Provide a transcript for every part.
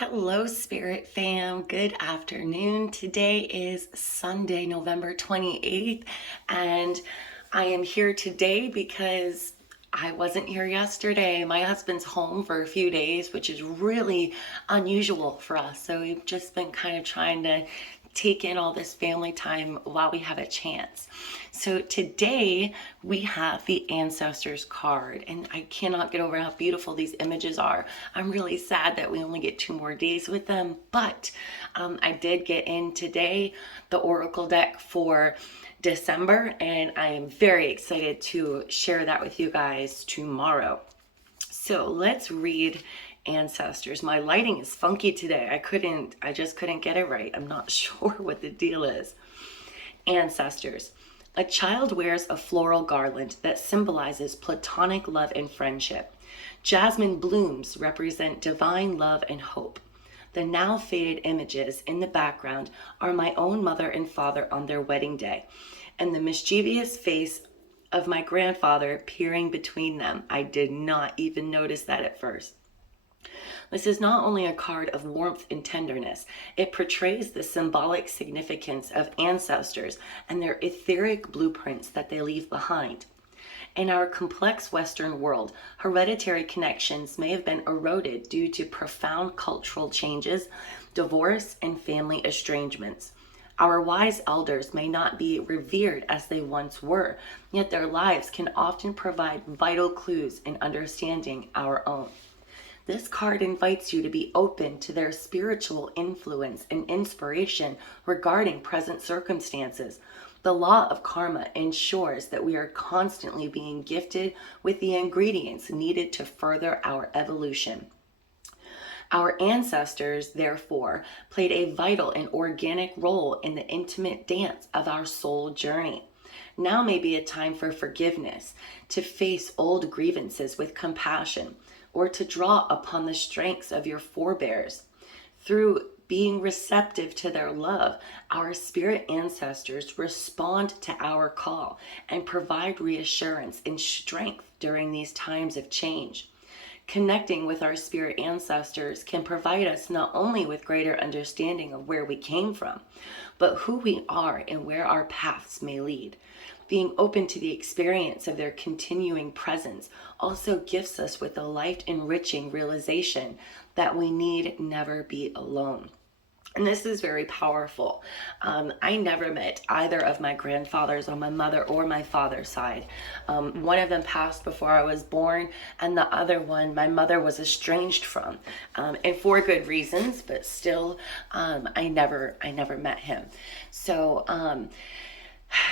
Hello, Spirit fam. Good afternoon. Today is Sunday, November 28th, and I am here today because I wasn't here yesterday. My husband's home for a few days, which is really unusual for us. So we've just been kind of trying to take in all this family time while we have a chance. So today we have the ancestors card, and I cannot get over how beautiful these images are. I'm really sad that we only get 2 more days with them, but I did get in today the oracle deck for December, and I am very excited to share that with you guys tomorrow. So let's read ancestors. My lighting is funky today. I just couldn't get it right. I'm not sure what the deal is. Ancestors. A child wears a floral garland that symbolizes platonic love and friendship. Jasmine blooms represent divine love and hope. The now faded images in the background are my own mother and father on their wedding day, and the mischievous face of my grandfather peering between them. I did not even notice that at first. This is not only a card of warmth and tenderness, it portrays the symbolic significance of ancestors and their etheric blueprints that they leave behind. In our complex Western world, hereditary connections may have been eroded due to profound cultural changes, divorce, and family estrangements. Our wise elders may not be revered as they once were, yet their lives can often provide vital clues in understanding our own. This card invites you to be open to their spiritual influence and inspiration regarding present circumstances. The law of karma ensures that we are constantly being gifted with the ingredients needed to further our evolution. Our ancestors, therefore, played a vital and organic role in the intimate dance of our soul journey. Now may be a time for forgiveness, to face old grievances with compassion, or to draw upon the strengths of your forebears. Through being receptive to their love, our spirit ancestors respond to our call and provide reassurance and strength during these times of change. Connecting with our spirit ancestors can provide us not only with greater understanding of where we came from, but who we are and where our paths may lead. Being open to the experience of their continuing presence also gifts us with a life-enriching realization that we need never be alone. And this is very powerful. I never met either of my grandfathers on my mother or my father's side. One of them passed before I was born, and the other one my mother was estranged from, and for good reasons. But still, I never met him. So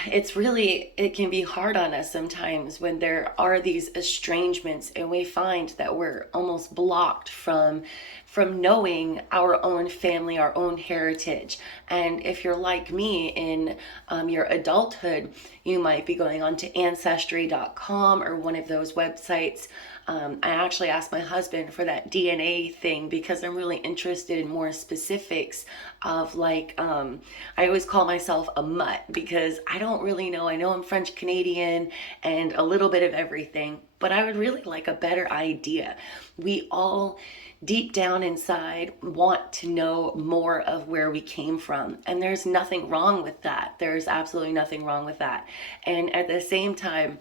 it can be hard on us sometimes when there are these estrangements and we find that we're almost blocked from knowing our own family, our own heritage. And if you're like me in your adulthood, you might be going on to ancestry.com or one of those websites. I actually asked my husband for that DNA thing because I'm really interested in more specifics of I always call myself a mutt because I don't really know. I know I'm French Canadian and a little bit of everything, but I would really like a better idea. We all deep down inside want to know more of where we came from, and there's nothing wrong with that. There's absolutely nothing wrong with that. And at the same time,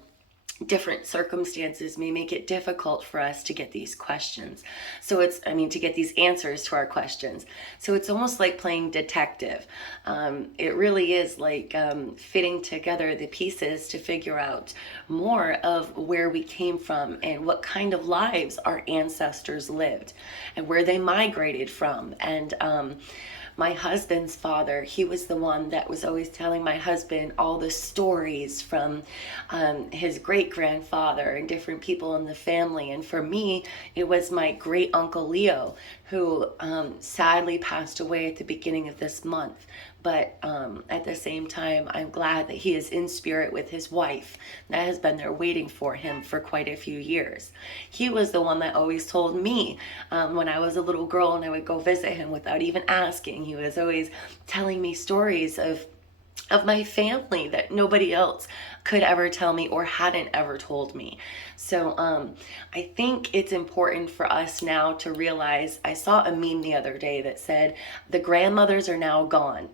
different circumstances may make it difficult for us to get these questions. To get these answers to our questions. So it's almost like playing detective. It really is like fitting together the pieces to figure out more of where we came from and what kind of lives our ancestors lived and where they migrated from. And my husband's father, he was the one that was always telling my husband all the stories from his great-grandfather and different people in the family. And for me, it was my great-uncle Leo, who sadly passed away at the beginning of this month. But at the same time, I'm glad that he is in spirit with his wife that has been there waiting for him for quite a few years. He was the one that always told me when I was a little girl and I would go visit him without even asking. He was always telling me stories of of my family that nobody else could ever tell me or hadn't ever told me. So I think it's important for us now to realize, I saw a meme the other day that said, the grandmothers are now gone.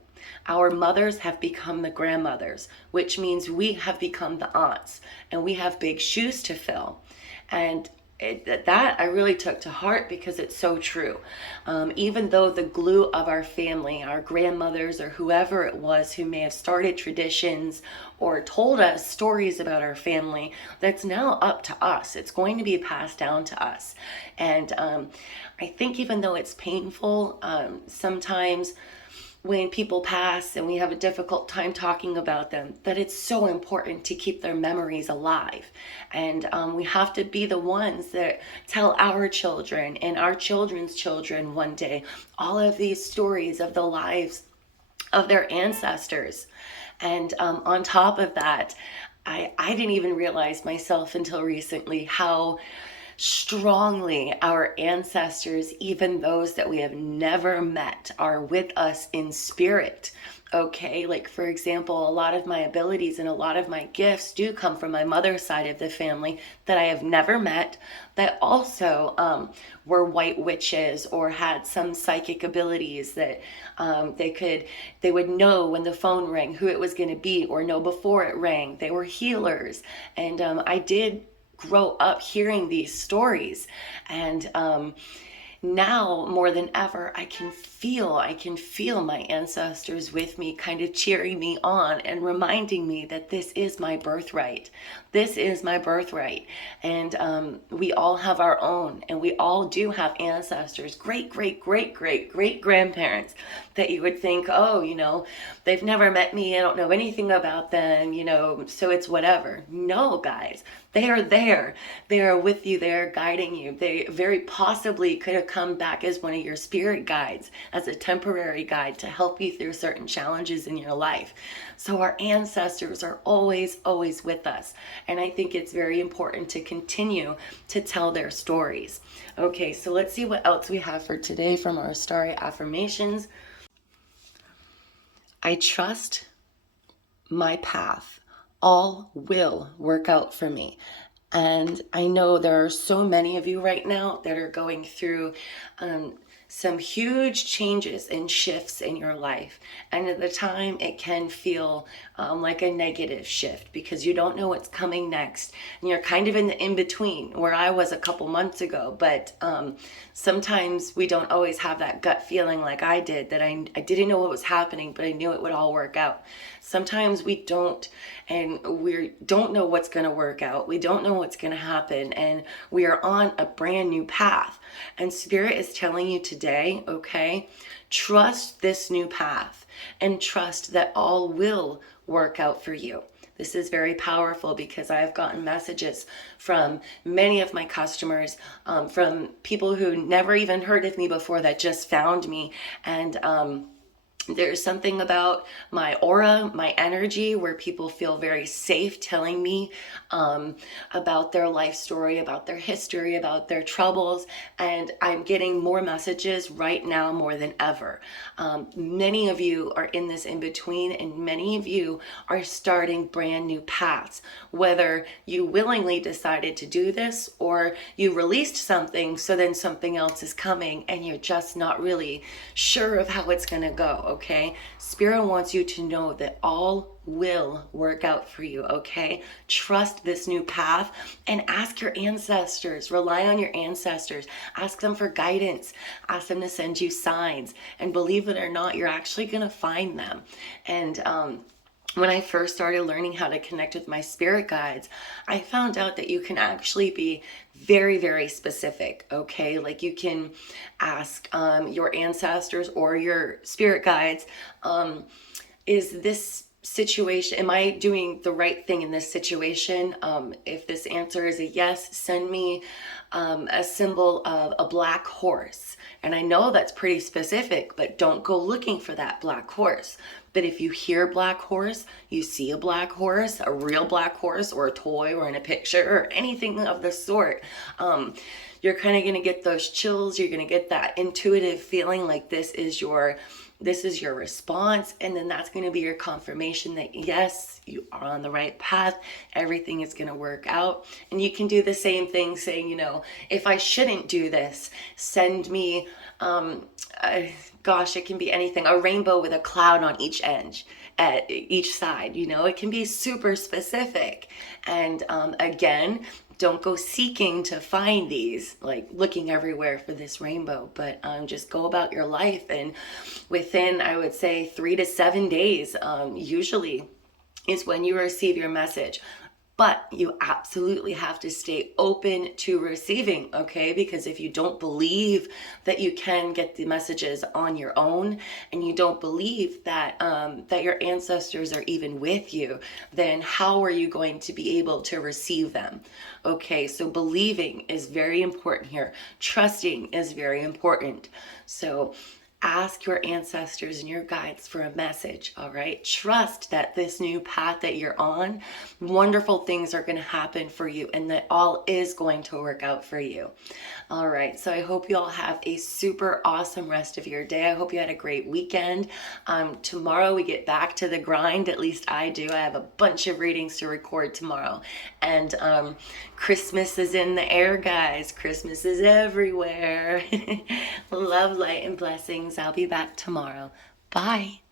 Our mothers have become the grandmothers, which means we have become the aunts, and we have big shoes to fill. And that I really took to heart, because it's so true. Even though the glue of our family, our grandmothers or whoever it was who may have started traditions or told us stories about our family, that's now up to us. It's going to be passed down to us. And I think even though it's painful, sometimes when people pass and we have a difficult time talking about them, that it's so important to keep their memories alive. And we have to be the ones that tell our children and our children's children one day all of these stories of the lives of their ancestors. And on top of that, I didn't even realize myself until recently how strongly our ancestors, even those that we have never met, are with us in spirit. Okay, like for example, a lot of my abilities and a lot of my gifts do come from my mother's side of the family that I have never met, that also were white witches or had some psychic abilities that they would know when the phone rang who it was going to be, or know before it rang. They were healers. And I did grow up hearing these stories. And now more than ever, I can feel my ancestors with me, kind of cheering me on and reminding me that this is my birthright. This is my birthright. And we all have our own, and we all do have ancestors, great grandparents that you would think, oh, they've never met me, I don't know anything about them, so it's whatever. No, guys, they are there. They are with you. They are guiding you. They very possibly could have come back as one of your spirit guides, as a temporary guide to help you through certain challenges in your life. So our ancestors are always with us. And I think it's very important to continue to tell their stories. Okay, so let's see what else we have for today from our Starry affirmations. I trust my path. All will work out for me. And I know there are so many of you right now that are going through some huge changes and shifts in your life. And at the time, it can feel like a negative shift, because you don't know what's coming next. And you're kind of in the in-between, where I was a couple months ago. But sometimes we don't always have that gut feeling like I did, that I didn't know what was happening, but I knew it would all work out. Sometimes we don't, and we don't know what's going to work out. We don't know what's going to happen, and we are on a brand new path. And Spirit is telling you today, okay, trust this new path and trust that all will work out for you. This is very powerful, because I've gotten messages from many of my customers, from people who never even heard of me before, that just found me. And there's something about my aura, my energy, where people feel very safe telling me about their life story, about their history, about their troubles. And I'm getting more messages right now more than ever. Many of you are in this in between, and many of you are starting brand new paths. Whether you willingly decided to do this, or you released something, so then something else is coming and you're just not really sure of how it's going to go. Okay, Spirit wants you to know that all will work out for you. Okay, trust this new path and ask your ancestors. Rely on your ancestors. Ask them for guidance. Ask them to send you signs. And believe it or not, you're actually going to find them. And when I first started learning how to connect with my spirit guides, I found out that you can actually be very specific. Okay, like you can ask your ancestors or your spirit guides, is this situation, am I doing the right thing in this situation? If this answer is a yes, send me a symbol of a black horse. And I know that's pretty specific, but don't go looking for that black horse. But if you hear black horse, you see a black horse, a real black horse, or a toy, or in a picture, or anything of the sort, you're kind of going to get those chills. You're going to get that intuitive feeling like this is your this is your response, and then that's going to be your confirmation that yes, you are on the right path, everything is going to work out. And you can do the same thing saying, if I shouldn't do this, send me gosh, it can be anything, a rainbow with a cloud on each edge at each side. It can be super specific. And again, don't go seeking to find these, like looking everywhere for this rainbow, but just go about your life. And within, I would say, 3 to 7 days, usually is when you receive your message. But you absolutely have to stay open to receiving, okay? Because if you don't believe that you can get the messages on your own, and you don't believe that that your ancestors are even with you, then how are you going to be able to receive them? Okay, so believing is very important here. Trusting is very important. So ask your ancestors and your guides for a message, all right? Trust that this new path that you're on, wonderful things are going to happen for you, and that all is going to work out for you. All right, so I hope you all have a super awesome rest of your day. I hope you had a great weekend. Tomorrow we get back to the grind, at least I do. I have a bunch of readings to record tomorrow. And Christmas is in the air, guys. Christmas is everywhere. Love, light, and blessings. I'll be back tomorrow. Bye.